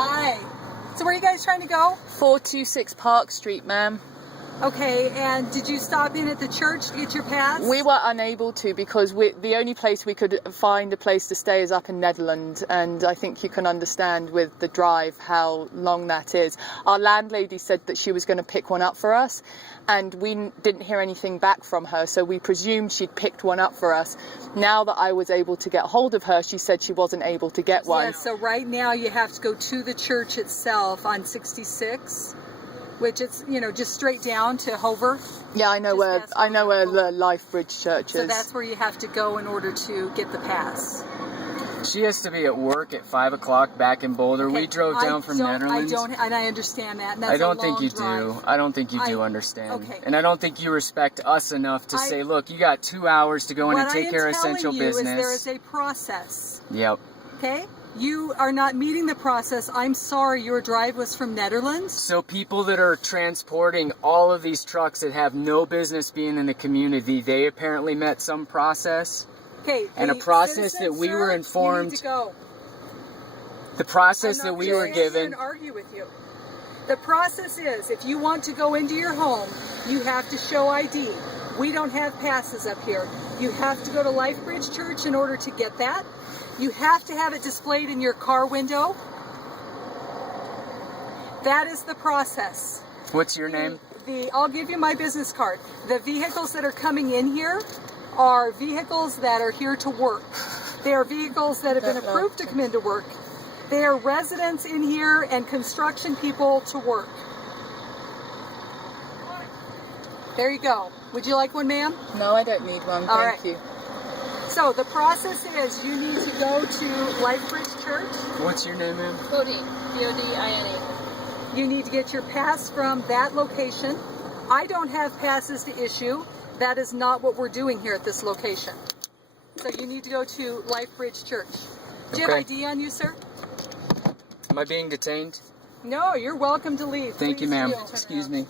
Hi. So where are you guys trying to go? 426 Park Street, ma'am. Okay, and did you stop in at the church to get your pass? We were unable to because the only place we could find a place to stay is up in Netherlands, and I think you can understand with the drive how long that is. Our landlady said that she was going to pick one up for us, and we didn't hear anything back from her, so we presumed she'd picked one up for us. Now that I was able to get hold of her, she said she wasn't able to get one. Yeah, so right now you have to go to the church itself on 66. Which it's, you know, just straight down to Hover. Yeah, I know where the Lifebridge Church is. So that's where you have to go in order to get the pass. She has to be at work at 5 o'clock back in Boulder. Okay. We drove down from Netherlands. And I understand that. And that's I don't think you drive. do. I don't think you do understand. Okay. And I don't think you respect us enough to say, look, you got 2 hours to go in and take care of essential business. What I am telling you is there is a process. Yep. Okay? You are not meeting the process. I'm sorry, your drive was from Netherlands. So people that are transporting all of these trucks that have no business being in the community, they apparently met some process. Okay. And a process that we were informed. You need to go. The process that we were given. I'm not going to argue with you. The process is, if you want to go into your home, you have to show ID. We don't have passes up here. You have to go to Lifebridge Church in order to get that. You have to have it displayed in your car window. That is the process. What's your name? I'll give you my business card. The vehicles that are coming in here are vehicles that are here to work. They are vehicles that have been approved to come into work. They are residents in here and construction people to work. There you go. Would you like one, ma'am? No, I don't need one. Thank you. So the process is you need to go to Lifebridge Church. What's your name, ma'am? Bodine. B-O-D-I-N-E. You need to get your pass from that location. I don't have passes to issue. That is not what we're doing here at this location. So you need to go to Lifebridge Church. Do you have ID on you, sir? Am I being detained? No, you're welcome to leave. Thank you, ma'am. Excuse me.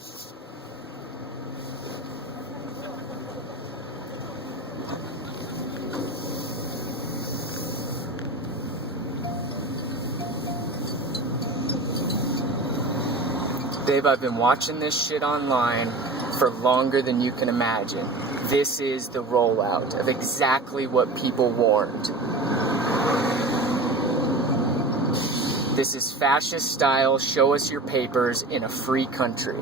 Dave, I've been watching this shit online for longer than you can imagine. This is the rollout of exactly what people warned. This is fascist style, show us your papers in a free country.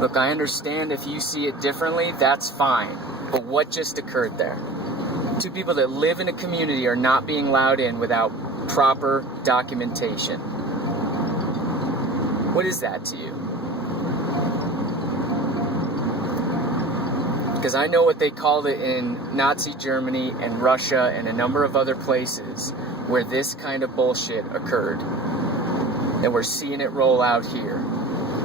Look, I understand if you see it differently, that's fine. But what just occurred there? Two people that live in a community are not being allowed in without proper documentation. What is that to you? Because I know what they called it in Nazi Germany and Russia and a number of other places where this kind of bullshit occurred. And we're seeing it roll out here.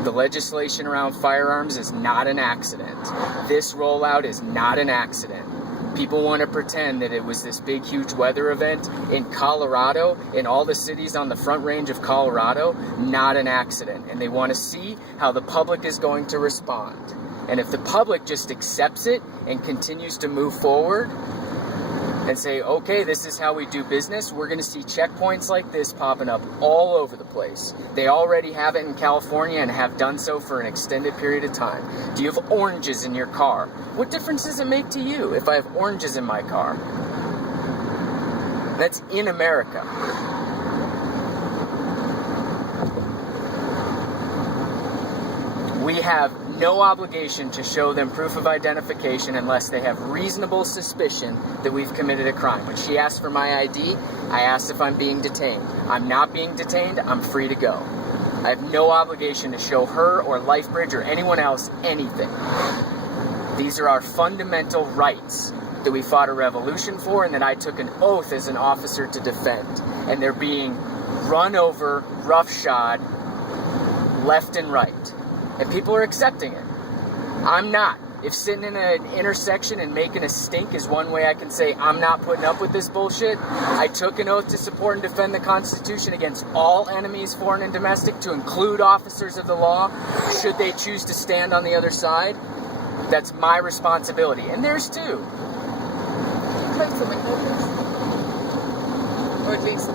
The legislation around firearms is not an accident. This rollout is not an accident. People want to pretend that it was this big, huge weather event in Colorado, in all the cities on the Front Range of Colorado, not an accident. And they want to see how the public is going to respond. And if the public just accepts it and continues to move forward and say, okay, this is how we do business, we're going to see checkpoints like this popping up all over the place. They already have it in California and have done so for an extended period of time. Do you have oranges in your car? What difference does it make to you if I have oranges in my car? That's in America. We have no obligation to show them proof of identification unless they have reasonable suspicion that we've committed a crime. When she asked for my ID, I asked if I'm being detained. I'm not being detained, I'm free to go. I have no obligation to show her or Lifebridge or anyone else anything. These are our fundamental rights that we fought a revolution for and that I took an oath as an officer to defend. And they're being run over, roughshod, left and right. And people are accepting it. I'm not. If sitting in an intersection and making a stink is one way I can say I'm not putting up with this bullshit, I took an oath to support and defend the Constitution against all enemies, foreign and domestic, to include officers of the law, should they choose to stand on the other side. That's my responsibility. And theirs too. Close the window, please. Or at least